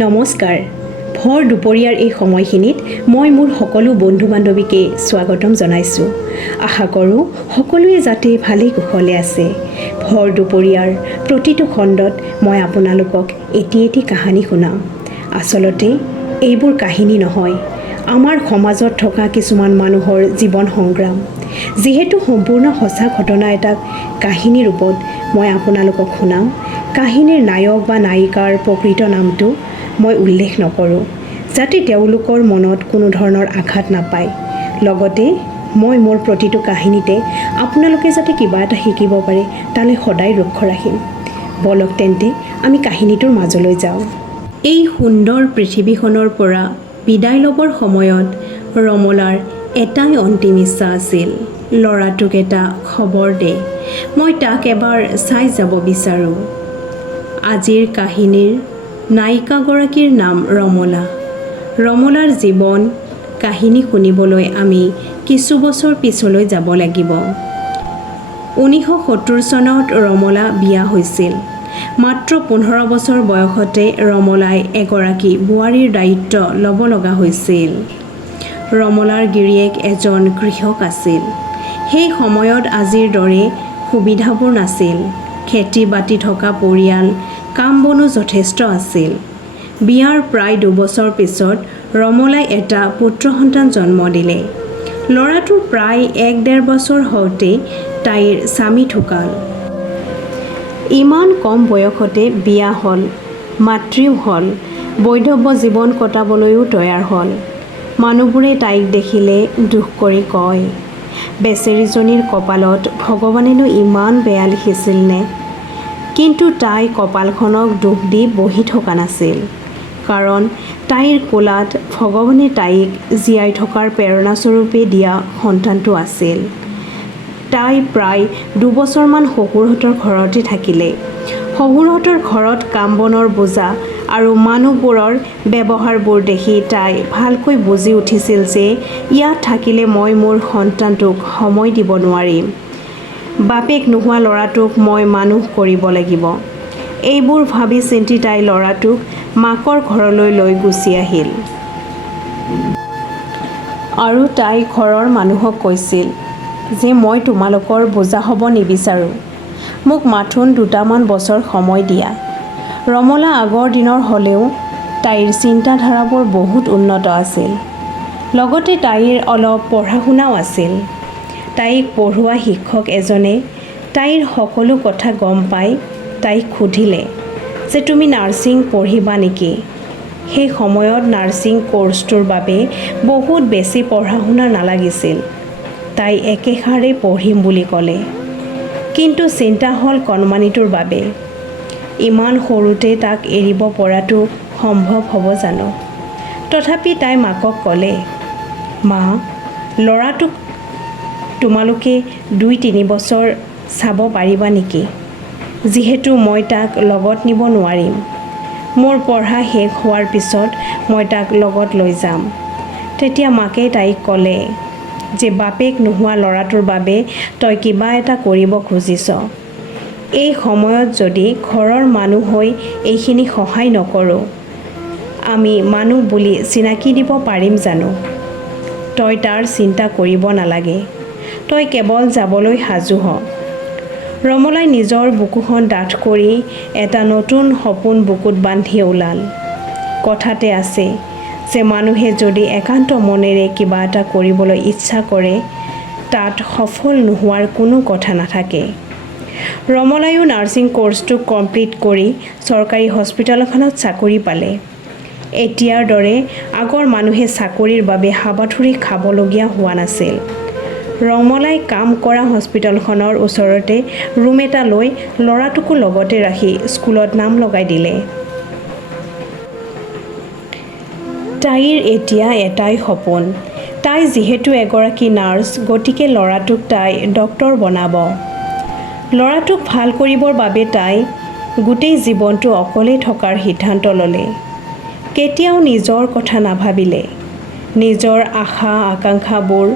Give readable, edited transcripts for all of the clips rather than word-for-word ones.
নমস্কাৰ। ভৰ দুপৰীয়াৰ এই সময়খিনিত মই মোৰ সকলো বন্ধু বান্ধৱীকে স্বাগতম জনাইছোঁ। আশা কৰোঁ সকলোৱে যাতে ভালেই কুশলে আছে। ভৰ দুপৰীয়াৰ প্ৰতিটো খণ্ডত মই আপোনালোকক এটি এটি কাহিনী শুনাম। আচলতে এইবোৰ কাহিনী নহয়, আমাৰ সমাজত থকা কিছুমান মানুহৰ জীৱন সংগ্ৰাম। যিহেতু সম্পূৰ্ণ সঁচা ঘটনা এটাক কাহিনী ৰূপত মই আপোনালোকক শুনাম, কাহিনীৰ নায়ক বা নায়িকাৰ প্ৰকৃত নামটো মই উল্লেখ নকৰোঁ, যাতে তেওঁলোকৰ মনত কোনো ধৰণৰ আঘাত নাপায়। লগতে মই মোৰ প্ৰতিটো কাহিনীতে আপোনালোকে যাতে কিবা এটা শিকিব পাৰে তালৈ সদায় লক্ষ্য ৰাখিম। বলক তেন্তে আমি কাহিনীটোৰ মাজলৈ যাওঁ। এই সুন্দৰ পৃথিৱীখনৰ পৰা বিদায় ল'বৰ সময়ত ৰমলাৰ এটাই অন্তিম ইচ্ছা আছিল, ল'ৰাটোক এটা খবৰ দে, মই তাক এবাৰ চাই যাব বিচাৰোঁ। আজিৰ কাহিনীৰ নায়িকাগৰাকীৰ নাম ৰমলা। ৰমলাৰ জীৱন কাহিনী শুনিবলৈ আমি কিছু বছৰ পিছলৈ যাব লাগিব। 1970 চনত ৰমলা বিয়া হৈছিল। মাত্ৰ 15 বছৰ বয়সতে ৰমলাই এগৰাকী বোৱাৰীৰ দায়িত্ব ল'ব লগা হৈছিল। ৰমলাৰ গিৰিয়েক এজন কৃষক আছিল। সেই সময়ত আজিৰ দৰে সুবিধাবোৰ নাছিল। খেতি বাতি থকা পৰিয়াল, কাম বনো যথেষ্ট আছিল। বিয়াৰ প্ৰায় 2 বছৰ পিছত ৰমলাই এটা পুত্ৰ সন্তান জন্ম দিলে। ল'ৰাটোৰ প্ৰায় 1-1.5 বছৰ হওঁতে তাইৰ স্বামী ঢুকাল। ইমান কম বয়সতে বিয়া হ'ল, মাতৃও হ'ল, বৈধব্য জীৱন কটাবলৈও তৈয়াৰ হ'ল। মানুহবোৰে তাইক দেখিলে দুখ কৰি কয়, বেচেৰীজনীৰ কপালত ভগৱানেনো ইমান বেয়া লিখিছিল নে? কিন্তু তাই কপালখনক দুখ দি বহি থকা নাছিল। কাৰণ তাইৰ কোলাত ভগৱানে তাইক জীয়াই থকাৰ প্ৰেৰণাস্বৰূপে দিয়া সন্তানটো আছিল। তাই প্ৰায় 2 বছৰমান শহুৰহঁতৰ ঘৰতে থাকিলে। শহুৰহঁতৰ ঘৰত কাম বনৰ বোজা আৰু মানুহবোৰৰ ব্যৱহাৰবোৰ দেখি তাই ভালকৈ বুজি উঠিছিল যে ইয়াত থাকিলে মই মোৰ সন্তানটোক সময় দিব নোৱাৰিম। বাপেক নোহোৱা ল'ৰাটোক মই মানুহ কৰিব লাগিব। এইবোৰ ভাবি চিন্তি তাই ল'ৰাটোক মাকৰ ঘৰলৈ লৈ গুচি আহিল। আৰু তাই ঘৰৰ মানুহক কৈছিল যে মই তোমালোকৰ বোজা হ'ব নিবিচাৰোঁ। মোক মাথোন 2মান বছৰ সময় দিয়া। ৰমলা আগৰ দিনৰ হ'লেও তাইৰ চিন্তাধাৰাবোৰ বহুত উন্নত আছিল। লগতে তাইৰ অলপ পঢ়া শুনাও আছিল। তাইক পঢ়ুৱা শিক্ষক এজনে তাইৰ সকলো কথা গম পাই তাইক সুধিলে যে তুমি নাৰ্ছিং পঢ়িবা নেকি? সেই সময়ত নাৰ্ছিং কোৰ্ছটোৰ বাবে বহুত বেছি পঢ়া শুনা নালাগিছিল। তাই একেষাৰে পঢ়িম বুলি ক'লে। কিন্তু চিন্তা হ'ল কণমানিটোৰ বাবে। ইমান সৰুতে তাক এৰিব পৰাটো সম্ভৱ হ'ব জানো? তথাপি তাই মাকক ক'লে, মা, ল'ৰাটোক তোমালোকে 2-3 বছৰ চাব পাৰিবা নেকি? যিহেতু মই তাক লগত নিব নোৱাৰিম। মোৰ পঢ়া শেষ হোৱাৰ পিছত মই তাক লগত লৈ যাম। তেতিয়া মাকে তাইক ক'লে যে বাপেক নোহোৱা ল'ৰাটোৰ বাবে তই কিবা এটা কৰিব খুজিছ। এই সময়ত যদি ঘৰৰ মানুহ হৈ এইখিনি সহায় নকৰোঁ, আমি মানুহ বুলি চিনাকি দিব পাৰিম জানো? তই তাৰ চিন্তা কৰিব নালাগে। তই কেৱল যাবলৈ সাজু হ। ৰমলাই নিজৰ বুকুখন ডাঠ কৰি এটা নতুন সপোন বুকুত বান্ধি ওলাল। কথাতে আছে যে মানুহে যদি একান্ত মনেৰে কিবা এটা কৰিবলৈ ইচ্ছা কৰে, তাত সফল নোহোৱাৰ কোনো কথা নাথাকে। ৰমলাইও নাৰ্ছিং কোৰ্ছটো কমপ্লিট কৰি চৰকাৰী হস্পিটেল এখনত চাকৰি পালে। এতিয়াৰ দৰে আগৰ মানুহে চাকৰিৰ বাবে হাবাথুৰি খাবলগীয়া হোৱা নাছিল। ৰমলাই কাম কৰা হস্পিটেলখনৰ ওচৰতে ৰুম এটা লৈ ল'ৰাটোকো লগতে ৰাখি স্কুলত নাম লগাই দিলে। তাইৰ এতিয়া এটাই সপোন। তাই যিহেতু এগৰাকী নাৰ্ছ, গতিকে ল'ৰাটোক তাই ডক্তৰ বনাব। ল'ৰাটোক ভাল কৰিবৰ বাবে তাই গোটেই জীৱনটো অকলে থকাৰ সিদ্ধান্ত ল'লে। কেতিয়াও নিজৰ কথা নাভাবিলে। নিজৰ আশা আকাংক্ষাবোৰ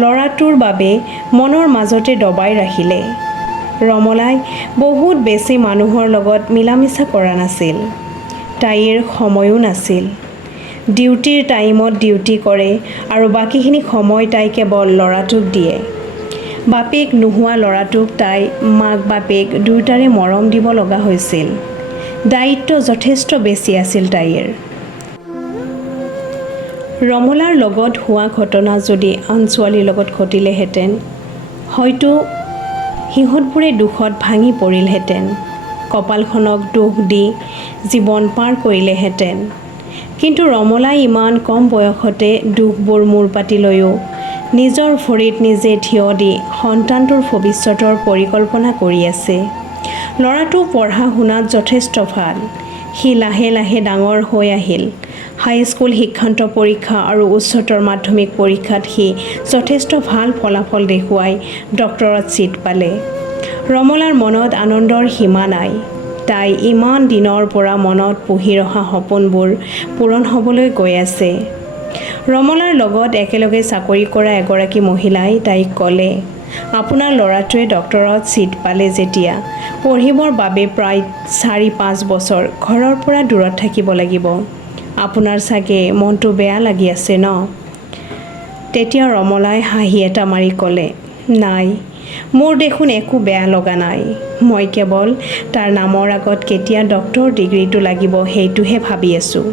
ল'ৰাটোৰ বাবে মনৰ মাজতে দবাই ৰাখিলে। ৰমলাই বহুত বেছি মানুহৰ লগত মিলা মিছা কৰা নাছিল। তাইৰ সময়ো নাছিল। ডিউটিৰ টাইমত ডিউটি কৰে আৰু বাকীখিনি সময় তাই কেৱল ল'ৰাটোক দিয়ে। বাপেক নোহোৱা ল'ৰাটোক তাই মাক বাপেক দুয়োটাৰে মৰম দিব লগা হৈছিল। দায়িত্ব যথেষ্ট বেছি আছিল তাইৰ। ৰমলাৰ লগত হোৱা ঘটনা যদি আন ছোৱালীৰ লগত ঘটিলেহেঁতেন, হয়তো সিহঁতবোৰে দুখত ভাঙি পৰিলহেঁতেন, কপালখনক দোষ দি জীৱন পাৰ কৰিলেহেঁতেন। কিন্তু ৰমলাই ইমান কম বয়সতে দুখবোৰ মূৰ পাতি লৈও নিজৰ ভৰিত নিজে থিয় দি সন্তানটোৰ ভৱিষ্যতৰ পৰিকল্পনা কৰি আছে। ল'ৰাটো পঢ়া শুনাত যথেষ্ট ভাল। সি লাহে লাহে ডাঙৰ হৈ আহিল। হাইস্কুল শিক্ষান্ত পৰীক্ষা আৰু উচ্চতৰ মাধ্যমিক পৰীক্ষাত সি যথেষ্ট ভাল ফলাফল দেখুৱাই ডক্টৰত ছিট পালে। ৰমলাৰ মনত আনন্দৰ সীমা নাই। তাই ইমান দিনৰ পৰা মনত পুহি ৰখা সপোনবোৰ পূৰণ হ'বলৈ গৈ আছে। ৰমলাৰ লগত একেলগে চাকৰি কৰা এগৰাকী মহিলাই তাইক ক'লে, আপোনাৰ ল'ৰাটোৱে ডক্টৰত ছিট পালে যেতিয়া পঢ়িবৰ বাবে প্ৰায় 4-5 বছৰ ঘৰৰ পৰা দূৰত থাকিব লাগিব। আপোনাৰ চাগে মনটো বেয়া লাগি আছে ন? তেতিয়া ৰমলাই হাঁহি এটা মাৰি ক'লে, নাই, মোৰ দেখোন একো বেয়া লগা নাই। মই কেৱল তাৰ নামৰ আগত কেতিয়া ডক্টৰ ডিগ্ৰীটো লাগিব সেইটোহে ভাবি আছোঁ।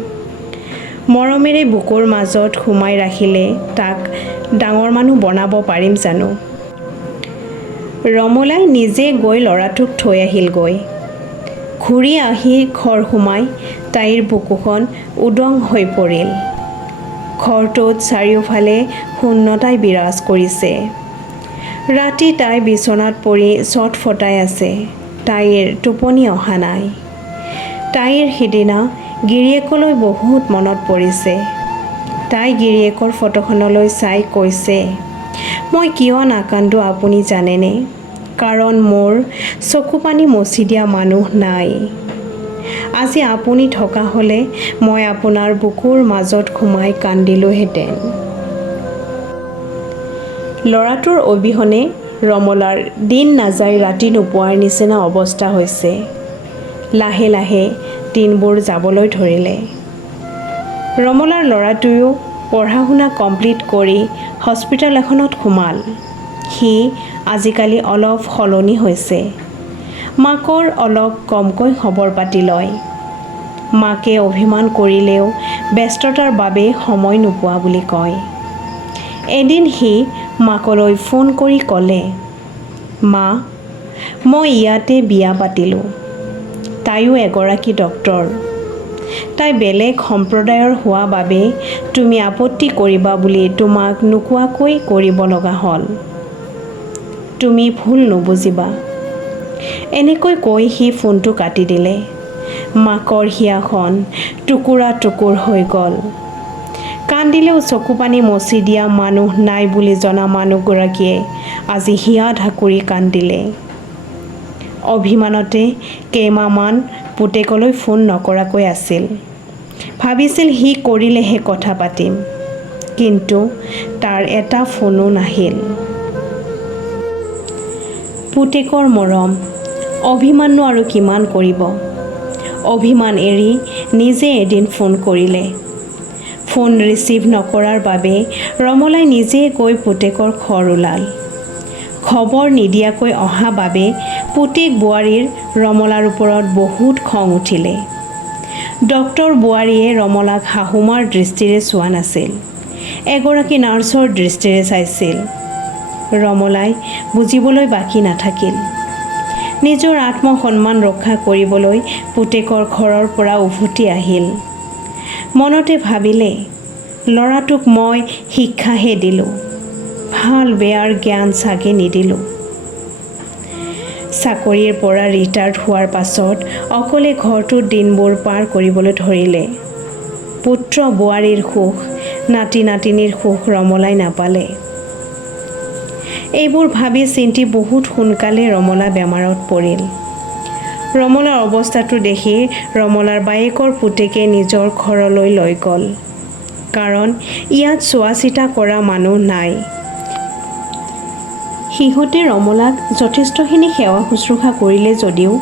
মৰমেৰে বুকুৰ মাজত সুমাই ৰাখিলে তাক ডাঙৰ মানুহ বনাব পাৰিম জানো? ৰমলাই নিজে গৈ ল'ৰাটোক থৈ আহিলগৈ। ঘূৰি আহি ঘৰ সোমাই তাইৰ বুকুখন উদং হৈ পৰিল। ঘৰটোত চাৰিওফালে শূন্যতাই বিৰাজ কৰিছে। ৰাতি তাই বিচনাত পৰি ছটফটাই আছে। তাইৰ টোপনি অহা নাই। তাইৰ সিদিনা গিৰিয়েকলৈ বহুত মনত পৰিছে। তাই গিৰিয়েকৰ ফটোখনলৈ চাই কৈছে, মই কিয় নাকান্দো আপুনি জানেনে? কাৰণ মোৰ চকুপানী মচি দিয়া মানুহ নাই। আজি আপুনি থকা হ'লে মই আপোনাৰ বুকুৰ মাজত সোমাই কান্দিলোহেঁতেন। ল'ৰাটোৰ অবিহনে ৰমলাৰ দিন নাযায় ৰাতি নোপোৱাৰ নিচিনা অৱস্থা হৈছে। লাহে লাহে দিনবোৰ যাবলৈ ধৰিলে। ৰমলাৰ ল'ৰাটোৱেও পঢ়া শুনা কমপ্লিট কৰি হস্পিটেল এখনত সোমাল। সি আজিকালি অলপ সলনি হৈছে। মাকৰ অলপ কমকৈ খবৰ পাতি লয়। মাকে অভিমান কৰিলেও ব্যস্ততাৰ বাবে সময় নোপোৱা বুলি কয়। এদিন সি মাকলৈ ফোন কৰি ক'লে, মা, মই ইয়াতে বিয়া পাতিলোঁ। তাইও এগৰাকী ডক্টৰ। তাই বেলেগ সম্প্ৰদায়ৰ হোৱা বাবে তুমি আপত্তি কৰিবা বুলি তোমাক নোকোৱাকৈ কৰিব লগা হ'ল। তুমি ভুল নুবুজিবা। এনেকৈ কৈ সি ফোনটো কাটি দিলে। মাকৰ হিয়াখন টুকুৰা টুকুৰ হৈ গ'ল। কান্দিলেও চকুপানী মচি দিয়া মানুহ নাই বুলি জনা মানুহগৰাকীয়ে আজি হিয়া ঢাকুৰি কান্দিলে। অভিমানতে কেইমাহমান পুতেকলৈ ফোন নকৰাকৈ আছিল। ভাবিছিল সি কৰিলেহে কথা পাতিম। কিন্তু তাৰ এটা ফোনো নাহিল। পুতেকৰ মৰম, অভিমাননো আৰু কিমান কৰিব? অভিমান এৰি নিজে এদিন ফোন কৰিলে। ফোন ৰিচিভ নকৰাৰ বাবে ৰমলাই নিজে গৈ পুতেকৰ ঘৰ ওলাল। খবৰ নিদিয়াকৈ অহা বাবে পুতেক বোৱাৰীৰ ৰমলাৰ ওপৰত বহুত খং উঠিলে। ডক্টৰ বোৱাৰীয়ে ৰমলাক শাহুমাৰ দৃষ্টিৰে চোৱা নাছিল, এগৰাকী নাৰ্ছৰ দৃষ্টিৰে চাইছিল। ৰমলাই বুজিবলৈ বাকী নাথাকিল। নিজৰ আত্মসন্মান ৰক্ষা কৰিবলৈ পুতেকৰ ঘৰৰ পৰা উভতি আহিল। মনতে ভাবিলে, ল'ৰাটোক মই শিক্ষাহে দিলোঁ, ভাল বেয়াৰ জ্ঞান চাগে নিদিলোঁ। চাকৰিৰ পৰা ৰিটায়াৰ্ড হোৱাৰ পাছত অকলে ঘৰটোত দিনবোৰ পাৰ কৰিবলৈ ধৰিলে। পুত্ৰ বোৱাৰীৰ সুখ, নাতি নাতিনীৰ সুখ ৰমলাই নাপালে। এইবোৰ ভাবি চিন্তি বহুত সোনকালে ৰমলা বেমাৰত পৰিল। ৰমলাৰ অৱস্থাটো দেখি ৰমলাৰ বায়েকৰ পুতেকে নিজৰ ঘৰলৈ লৈ গ'ল। কাৰণ ইয়াত চোৱা চিতা কৰা মানুহ নাই। সিহঁতে ৰমলাক যথেষ্টখিনি সেৱা শুশ্ৰূষা কৰিলে যদিও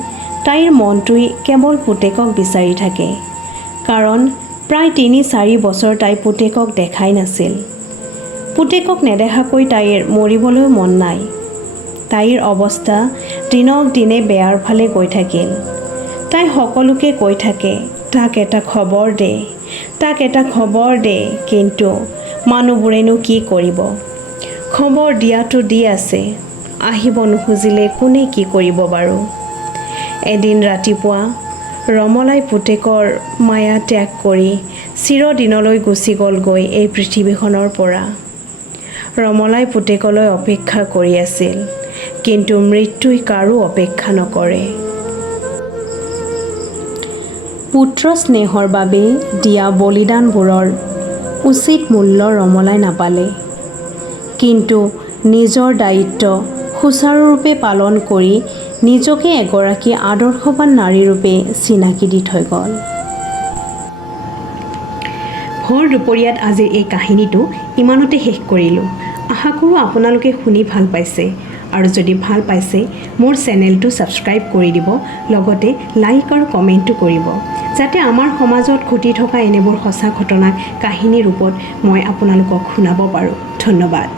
তাইৰ মনটোৱে কেৱল পুতেকক বিচাৰি থাকে। কাৰণ প্ৰায় ৩-৪ বছৰ তাই পুতেকক দেখাই নাছিল। পুতেকক নেদেখাকৈ তাইৰ মৰিবলৈও মন নাই। তাইৰ অৱস্থা দিনক দিনে বেয়াৰ ফালে গৈ থাকিল। তাই সকলোকে কৈ থাকে, তাক এটা খবৰ দে, তাক এটা খবৰ দে, কিন্তু মানুহবোৰেনো কি কৰিব? খবৰ দিয়াটো দি আছে, আহিব নোখুজিলে কোনে কি কৰিব বাৰু? এদিন ৰাতিপুৱা ৰমলাই পুতেকৰ মায়া ত্যাগ কৰি চিৰদিনলৈ গুচি গ'লগৈ এই পৃথিৱীখনৰ পৰা। ৰমলাই পুতেকলৈ অপেক্ষা কৰি আছিল, কিন্তু মৃত্যুই কাৰো অপেক্ষা নকৰে। পুত্ৰ স্নেহৰ বাবে দিয়া বলিদানবোৰৰ উচিত মূল্য ৰমলাই নাপালে, কিন্তু নিজৰ দায়িত্ব সুচাৰুৰূপে পালন কৰি নিজকে এগৰাকী আদৰ্শৱান নাৰীৰূপে চিনাকি দি থৈ গ'ল। ভৰ দুপৰীয়াত আজিৰ এই কাহিনীটো ইমানতে শেষ কৰিলোঁ। আশা কৰোঁ আপোনালোকে শুনি ভাল পাইছে, আৰু যদি ভাল পাইছে মোৰ চেনেলটো ছাবস্ক্ৰাইব কৰি দিব, লগতে লাইক আৰু কমেণ্টো কৰিব, যাতে আমাৰ সমাজত ঘটি থকা এনেবোৰ সঁচা ঘটনাক কাহিনীৰ ৰূপত মই আপোনালোকক শুনাব পাৰোঁ। ধন্যবাদ।